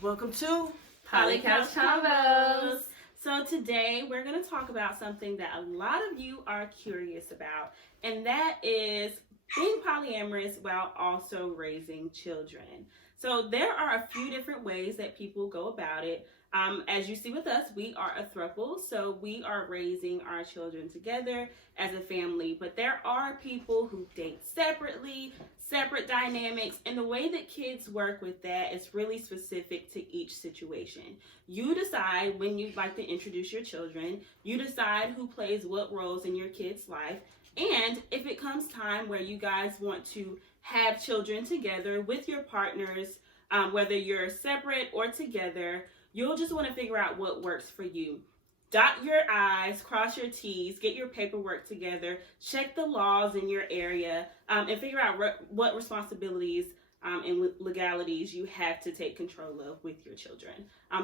Welcome to Couch Convos. So today we're going to talk about something that a lot of you are curious about, and that is being polyamorous while also raising children. So there are a few different ways that people go about it. As you see with us, we are a throuple, so we are raising our children together as a family, but there are people who date separately, separate dynamics, and the way that kids work with that is really specific to each situation. You decide when you'd like to introduce your children, you decide who plays what roles in your kid's life, and if it comes time where you guys want to have children together with your partners, whether you're separate or together, you'll just want to figure out what works for you. Dot your I's, cross your T's, get your paperwork together, check the laws in your area, and figure out what responsibilities and legalities you have to take control of with your children.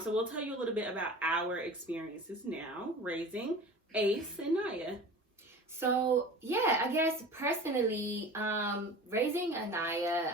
So we'll tell you a little bit about our experiences now, raising Ace and Naya. So, yeah, I guess personally, raising Anaya,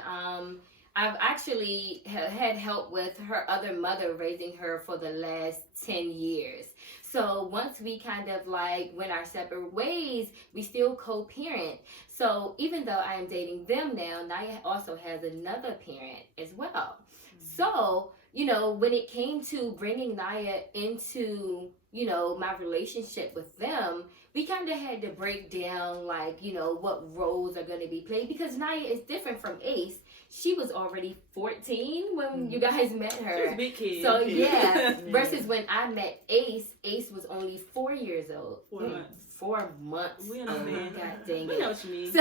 I've actually had help with her other mother raising her for the last 10 years. So once we kind of like went our separate ways, we still co-parent. So even though I am dating them now, Naya also has another parent as well. Mm-hmm. So, you know, when it came to bringing Naya into, you know, my relationship with them, we kind of had to break down, like, you know, what roles are going to be played, because Naya is different from Ace. She was already 14 when you guys met her. She was a big kid. So, yeah, versus when I met Ace, Ace was only 4 years old. 4 months. 4 months. We understand. God dang it. We know what you mean.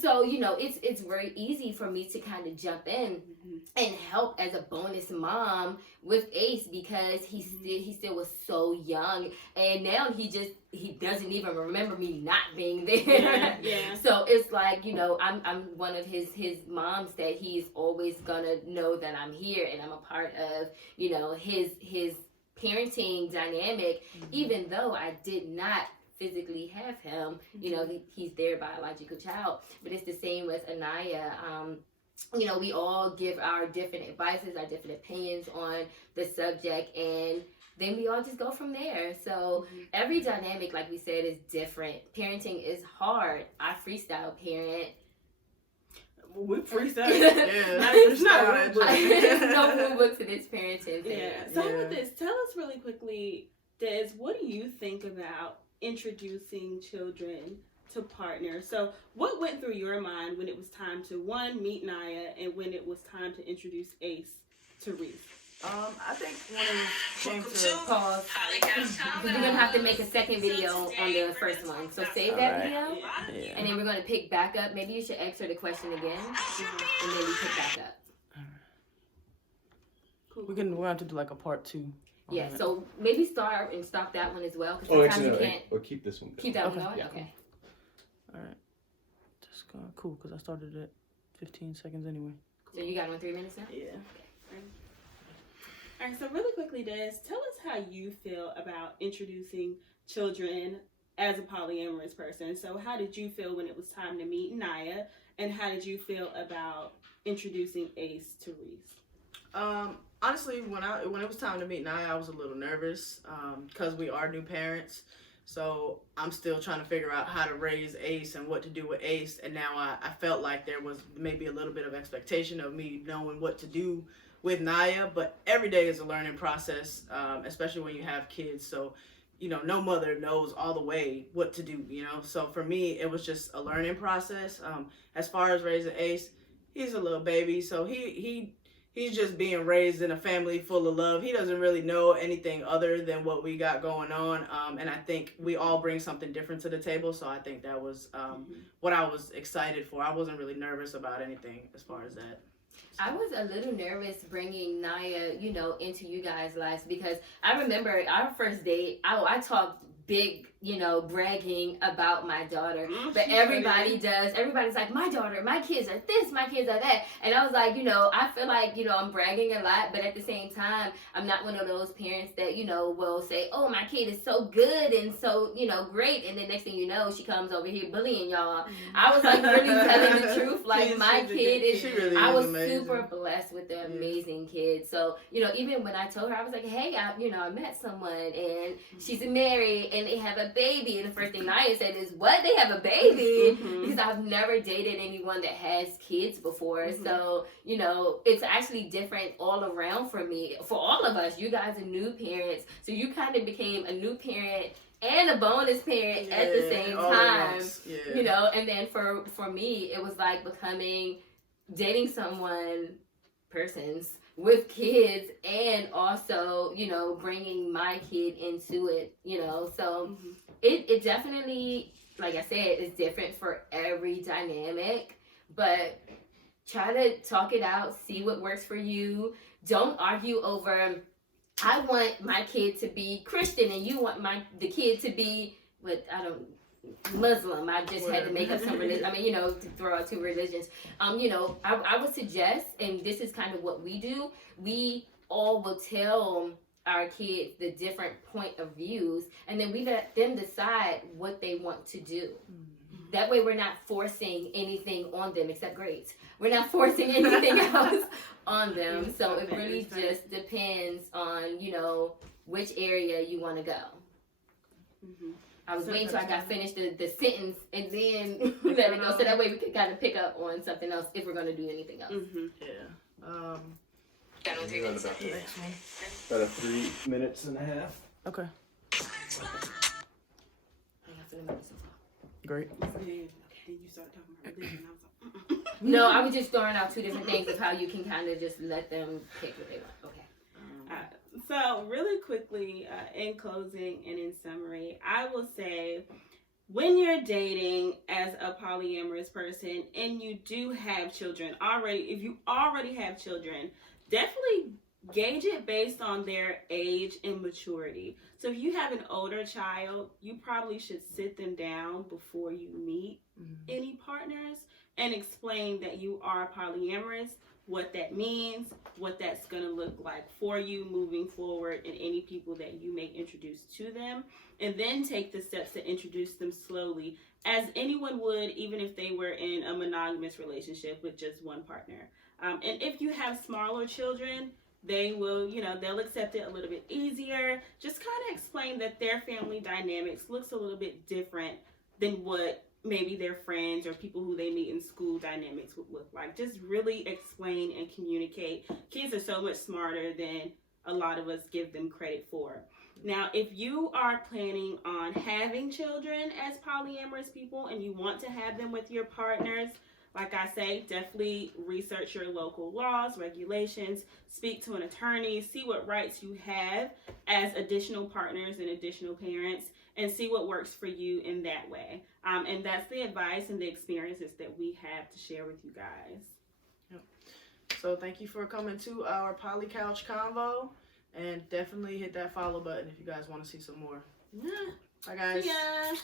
So you know, it's very easy for me to kind of jump in and help as a bonus mom with Ace, because he still was so young, and now he doesn't even remember me not being there. Yeah. So it's like, you know, I'm one of his moms that he's always gonna know that I'm here and I'm a part of, you know, his parenting dynamic, even though I did not physically have him. You know, he's their biological child. But it's the same with Anaya. You know, we all give our different advices, our different opinions on the subject, and then we all just go from there. So every dynamic, like we said, is different. Parenting is hard. I freestyle parent. We freestyle. It's not a rule book. There's no rule book to this parenting thing. Yeah. So with this, tell us really quickly, Des, what do you think about introducing children to partners? So what went through your mind when it was time to, one, meet Naya, and when it was time to introduce Ace to Reese? I think when it came to Pause. We're going to have to make a second video on the first one. So save that video, and then we're going to pick back up. Maybe you should answer the question again, and then we pick back up. Cool. We're going to have to do like a part 2. Yeah, so maybe start and stop that one as well. Or keep this one. Keep that one going? Okay. All right. Just go. Cool, because I started at 15 seconds anyway. So you got 3 minutes now? Yeah. All right, so really quickly, Des, tell us how you feel about introducing children as a polyamorous person. So how did you feel when it was time to meet Naya, and how did you feel about introducing Ace to Reese? Honestly, when it was time to meet Naya, I was a little nervous because we are new parents. So I'm still trying to figure out how to raise Ace and what to do with Ace. And now I felt like there was maybe a little bit of expectation of me knowing what to do with Naya. But every day is a learning process, especially when you have kids. So, you know, no mother knows all the way what to do, you know. So for me, it was just a learning process. As far as raising Ace, he's a little baby. So he's just being raised in a family full of love. He doesn't really know anything other than what we got going on. And I think we all bring something different to the table. So I think that was what I was excited for. I wasn't really nervous about anything as far as that. I was a little nervous bringing Naya, you know, into you guys' lives, because I remember our first date, I talked big bragging about my daughter. But everybody does. Everybody's like, my daughter, my kids are this, my kids are that. And I was like, I feel like, I'm bragging a lot, but at the same time, I'm not one of those parents that, will say, oh, my kid is so good and so, great. And then next thing you know, she comes over here bullying y'all. I was like really telling the truth. Like my kid is, really I was amazing. Super blessed with the amazing kids. So, even when I told her, I was like, hey, I met someone and she's married and they have a baby, and the first thing Naya said is, what, they have a baby? Because I've never dated anyone that has kids before. So it's actually different all around for me, for all of us. You guys are new parents, so you kind of became a new parent and a bonus parent at the same time. And then for me, it was like dating persons with kids, and also bringing my kid into it, so it definitely, like I said, is different for every dynamic, but try to talk it out, see what works for you. Don't argue over, I want my kid to be Christian and you want the kid to be Muslim. I just had to make up some religion. To throw out two religions. I would suggest, and this is kind of what we do, we all will tell our kids the different point of views, and then we let them decide what they want to do. That way we're not forcing anything on them except grades. We're not forcing anything else on them. So it really just depends on, which area you want to go. I was waiting till I got finished the sentence and then let it go. So that way we could kind of pick up on something else if we're going to do anything else. About 3 minutes and a half. Okay. Great. No, I was just throwing out two different things of how you can kind of just let them pick what they want. Okay. So really quickly, in closing and in summary, I will say, when you're dating as a polyamorous person and you do have children already, if you already have children, definitely gauge it based on their age and maturity. So if you have an older child, you probably should sit them down before you meet any partners and explain that you are polyamorous, what that means, what that's going to look like for you moving forward, and any people that you may introduce to them, and then take the steps to introduce them slowly, as anyone would, even if they were in a monogamous relationship with just one partner. And if you have smaller children, they will, they'll accept it a little bit easier. Just kind of explain that their family dynamics looks a little bit different than what maybe their friends or people who they meet in school dynamics would look like. Just really explain and communicate. Kids are so much smarter than a lot of us give them credit for. Now, if you are planning on having children as polyamorous people and you want to have them with your partners, like I say, definitely research your local laws, regulations, speak to an attorney, see what rights you have as additional partners and additional parents, and see what works for you in that way. And that's the advice and the experiences that we have to share with you guys. Yep. So thank you for coming to our Poly Couch Convo, and definitely hit that follow button if you guys want to see some more. Yeah. Bye, guys. See ya.